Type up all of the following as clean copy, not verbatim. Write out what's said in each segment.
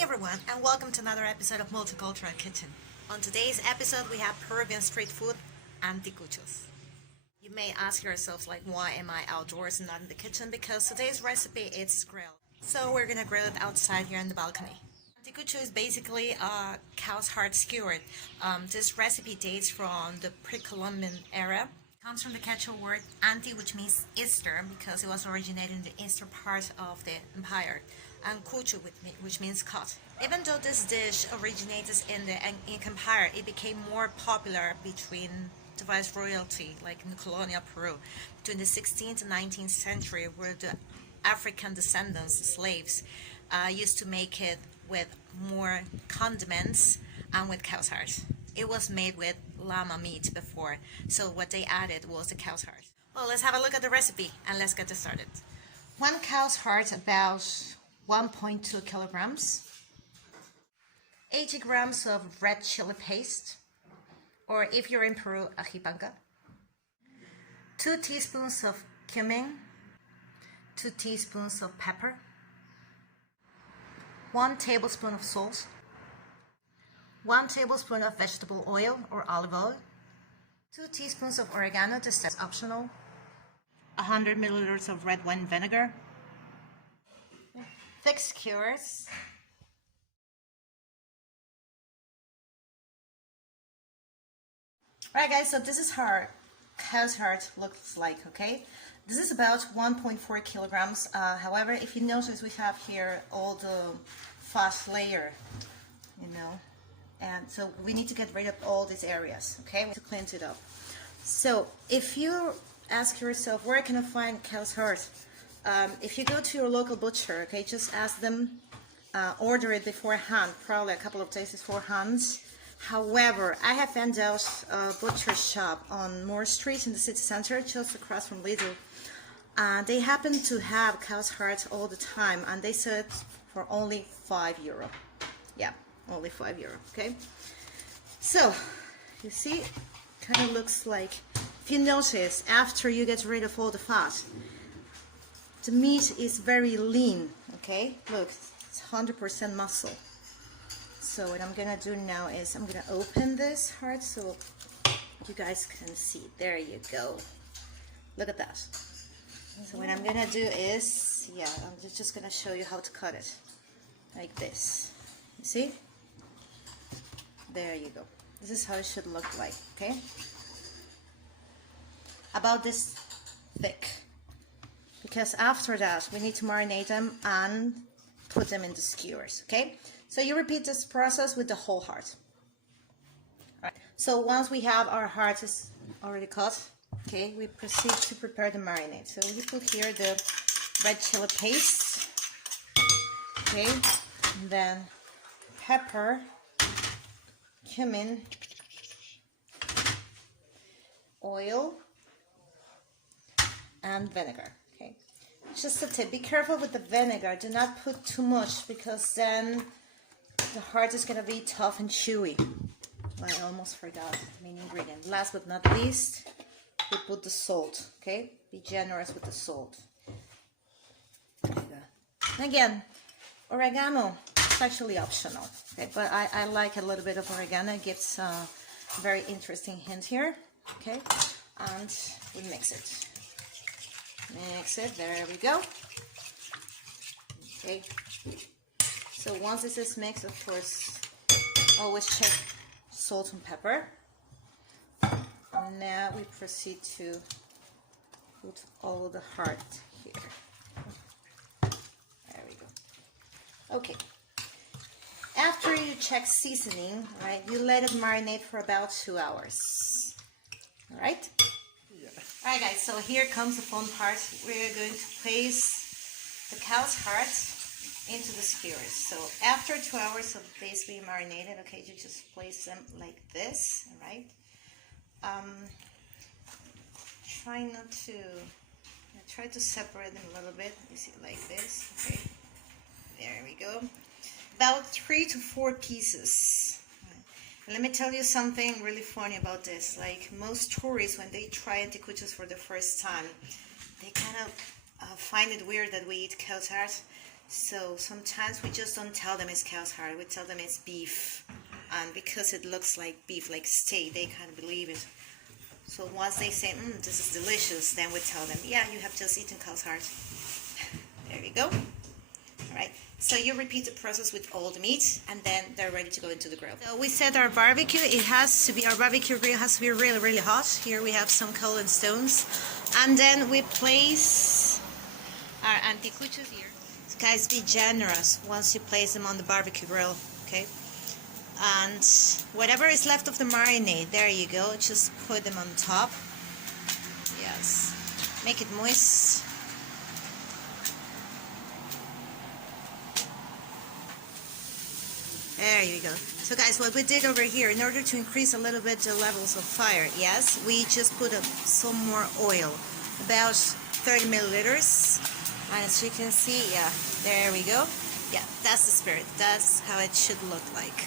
Hi everyone, and welcome to another episode of Multicultural Kitchen. On today's episode, we have Peruvian street food, Anticuchos. You may ask yourselves, like, why am I outdoors and not in the kitchen? Because today's recipe is grilled. So we're gonna grill it outside here in the balcony. Anticucho is basically a cow's heart skewered. This recipe dates from the pre-Columbian era. It comes from the Quechua word anti, which means Easter, because it was originated in the eastern part of the empire, and cucho, which means cut. Even though this dish originated in the Inca Empire, it became more popular between the viceroyalty, like in colonial Peru, between the 16th and 19th century, where the African descendants, the slaves, used to make it with more condiments and with cow's heart. It was made with llama meat before, so what they added was the cow's heart. Well, let's have a look at the recipe and let's get this started. One cow's heart, about 1.2 kilograms, 80 grams of red chili paste, or if you're in Peru, ají panca, 2 teaspoons of cumin, 2 teaspoons of pepper, 1 tablespoon of salt, 1 tablespoon of vegetable oil or olive oil, 2 teaspoons of oregano, this is optional, 100 milliliters of red wine vinegar, thick skewers, alright guys, so this is how our cow's heart looks like, okay? This is about 1.4 kilograms. However, if you notice, we have here all the fat layer, and so we need to get rid of all these areas, okay, to clean it up. So if you ask yourself, where can I find cow's heart? If you go to your local butcher, okay, just ask them, order it beforehand, probably a couple of days beforehand. However, I have found out a butcher shop on Moore Street in the city center, just across from Lidl. They happen to have cow's heart all the time, and they sell it for only €5. Yeah, only €5, okay? So, you see, kind of looks like, if you notice, after you get rid of all the fat, the meat is very lean, okay? Look, it's 100% muscle. So what I'm gonna do now is I'm gonna open this heart so you guys can see. There you go. Look at that. So what I'm gonna do is, I'm just gonna show you how to cut it. Like this. You see? There you go. This is how it should look like, okay? About this thick. Because after that, we need to marinate them and put them in the skewers, okay? So you repeat this process with the whole heart. All right. So once we have our heart is already cut, okay, we proceed to prepare the marinade. So you put here the red chili paste, okay, and then pepper, cumin, oil, and vinegar. Okay, just a tip: be careful with the vinegar. Do not put too much, because then the heart is gonna be tough and chewy. I almost forgot the main ingredient. Last but not least, we put the salt. Okay, be generous with the salt. And again, oregano is actually optional. Okay, but I like a little bit of oregano. It gives a very interesting hint here. Okay, and we mix it. Mix it. There we go. Okay. So once this is mixed, of course, always check salt and pepper. And now we proceed to put all the heart here. There we go. Okay. After you check seasoning, right, you let it marinate for about 2 hours. All right? Yeah. All right, guys, so here comes the fun part. We're going to place the cow's heart into the skewers. So after 2 hours of this being marinated, okay, you just place them like this, all right? Try to separate them a little bit. You see, like this, okay? There we go. About 3 to 4 pieces. And let me tell you something really funny about this. Like, most tourists, when they try anticuchos for the first time, they kind of find it weird that we eat cow's heart. So sometimes we just don't tell them it's cow's heart, we tell them it's beef. And because it looks like beef, like steak, they can't believe it. So once they say, this is delicious, then we tell them, yeah, you have just eaten cow's heart. There you go. Alright, so you repeat the process with all the meat, and then they're ready to go into the grill. So we set our barbecue. Our barbecue grill has to be really, really hot. Here we have some coal and stones. And then we place our anticuchos here. So guys, be generous once you place them on the barbecue grill, okay? And whatever is left of the marinade, there you go, just put them on top. Yes, make it moist. There you go. So guys, what we did over here, in order to increase a little bit the levels of fire, yes, we just put some more oil, about 30 milliliters. And as you can see, yeah, there we go. Yeah, that's the spirit. That's how it should look like.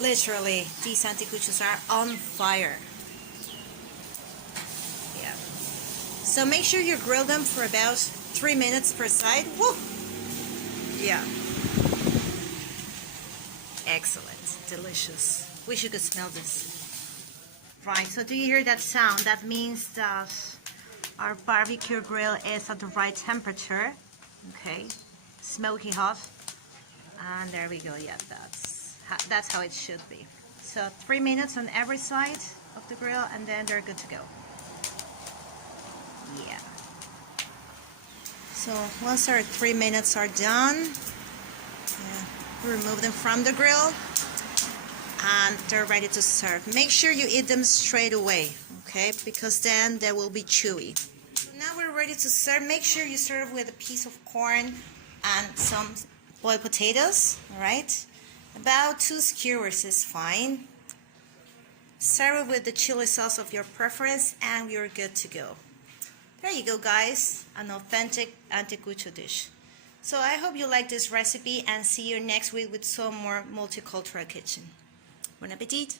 Literally, these anticuchos are on fire. Yeah. So make sure you grill them for about 3 minutes per side. Woo! Yeah. Excellent. Delicious. Wish you could smell this. Right, so do you hear that sound? That means that our barbecue grill is at the right temperature. Okay. Smoky hot. And there we go. Yeah, that's how it should be. So 3 minutes on every side of the grill, and then they're good to go. Yeah. So once our 3 minutes are done, remove them from the grill, and they're ready to serve. Make sure you eat them straight away, okay? Because then they will be chewy. So now we're ready to serve. Make sure you serve with a piece of corn and some boiled potatoes, all right? About 2 skewers is fine. Serve it with the chili sauce of your preference, and you're good to go. There you go, guys, an authentic anticucho dish. So I hope you like this recipe, and see you next week with some more multicultural kitchen. Bon appetit!